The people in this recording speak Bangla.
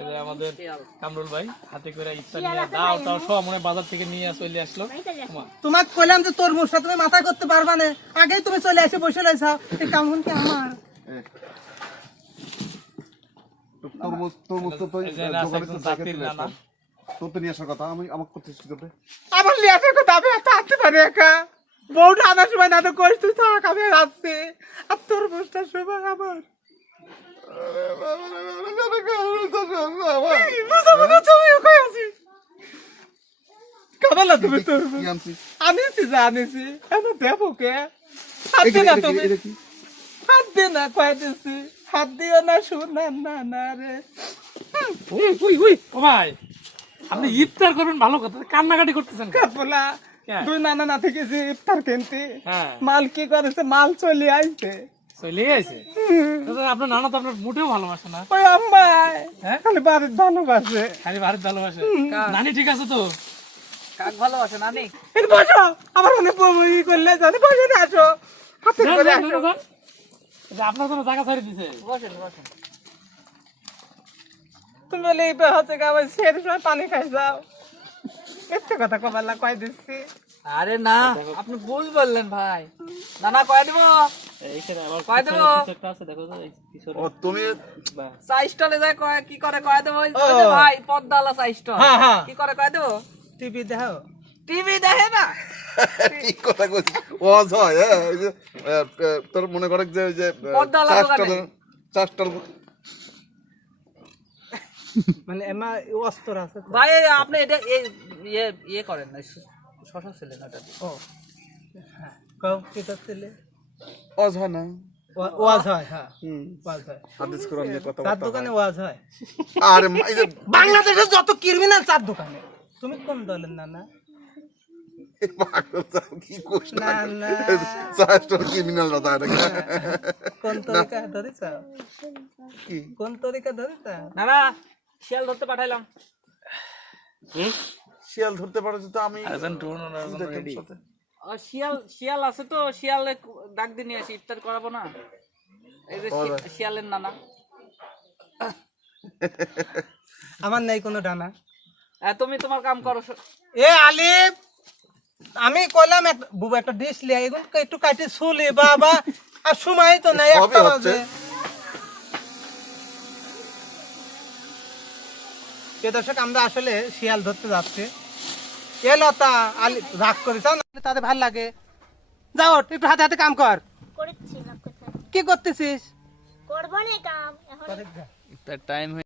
এই যে আমাদের কামরুল ভাই হাতে করে ইফতার নিয়ে দাও তাও সব মনে বাজার থেকে নিয়ে চলে আসলো। তোমাকে কইলাম যে তরমুজটা তুমি মাথা করতে পারবা না, আগেই তুমি চলে এসে বসে রয়েছো। এই কামড় কি আমার? তরমুজ তরমুজ তো এই যে দোকানে তো জাতির নানা তোর তো নিয়ে আসার কথা, আমি আমাকে করতেছিস কি করতে? আমার লিয়াটার কথা আমি এত আনতে পারি একা। বউটা আনার সময় না তো কইস তুই থাক, আমি আসছি। আর তরমুজটার সময় আমার কামালা তুমি তরমুজ কি আনছিস? আনিছি যা আনিছি এত দেবো কে? হাত দে না তুমি, এটা কি? হাত দে না কয়ে দিছি, হাত দিও না শোনা না না রে। উই উই উই ও ভাই আপনি ইফতার করবেন ভালো কথা, কান্নাকাটি করতেছেন কেন? কাপলা হ্যাঁ। দুই নানা না থেকে যে ইফতার কিনতে হ্যাঁ মাল কি করেছে, মাল চলে আইছে। চলে আইছে দাদা, আপনার নানা তো আপনার মোটেও ভালোবাসে না। ওই আম্মাই হ্যাঁ খালি বাড়ির ভালোবাসে। খালি ভারত ভালোবাসে। নানি ঠিক আছে তো? কাক ভালোবাসে নানি? একটু বসো, আমার মনে ই করলে জানি বসে না আসো, হাতে যান, করে যান, আসো। নানা, যান। এই যে আপনার জন্য জায়গা ছাড়ি দিছে। বসেন বসেন। তুমি বলে এই হচ্ছে গাবে শের সময় পানি খাই যাও, এতে কথা কবাল্লা কয় দিচ্ছি। আরে না, আপনি ভুল বললেন ভাই। নানা কয় দেব? এইখানে আবার কয় দেব? কিছু একটা আছে দেখো তো, এই পিছনে। ও তুমি বাহ। চা স্টলে যায় কয় কি করে কয় দেব? ওই যে ভাই পদ্মালা চা স্টল। হ্যাঁ, হ্যাঁ। কি করে কয় দেব? টিভি দেখো, টিভি দেখে না? ঠিক কথা কইছিস। ওয়াজ হয়, হ্যাঁ, ওই যে তোর মনে করে যে ওই যে পর্দাওয়ালা দোকানে। চাষটার মানে এমা অস্ত্র আছে তো। ভাই আপনি এটা ইয়ে করেন না, শশা ছিলেন ওটা দিয়ে। ও হ্যাঁ, কও কি ছেলে ওয়াজ হয় না? ওয়াজ হয়? হ্যাঁ হুম, ওয়াজ হয়, হাদিস কোরআন নিয়ে কথা চার দোকানে ওয়াজ হয়। আরে এই যে বাংলাদেশের যত ক্রিমিনাল চার দোকানে। তুমি কোন দলের নানা? পাগল চাও কি কোশ না না, চাষটার ক্রিমিনাল না তাই নাকি? কোন তরিকা ধরিছ? কি কোন তরিকা ধরিছ? নানা শিয়াল ধরতে পাঠাইলাম। শিয়াল ধরতে পারো তো? আমি আরেকজন ড্রোন ওনার জন্য ready। শিয়াল আছে তো, শিয়ালে ডাক দিয়ে নিয়ে আসি, ইফতার করাবো না? এই যে শিয়ালের নানা। আমার নাই কোনো ডানা। তুমি তোমার কাম করো। এ আলিফ, আমি কইলাম বুবা একটা ডিশ লিয়া, এগুন একটু কাটে শুলি বাবা, আর সময় তো নাই, সবই একটা হচ্ছে। বাজে। প্রিয় দর্শক, আমরা আসলে শিয়াল ধরতে যাচ্ছি। এ লতা আলি রাগ করে যাও না, তাদের ভাল লাগে। যাও একটু হাতে হাতে কাম কর। করছি না কোথায় কি করতেছিস? করবো না কাম এখন ইফতার টাইম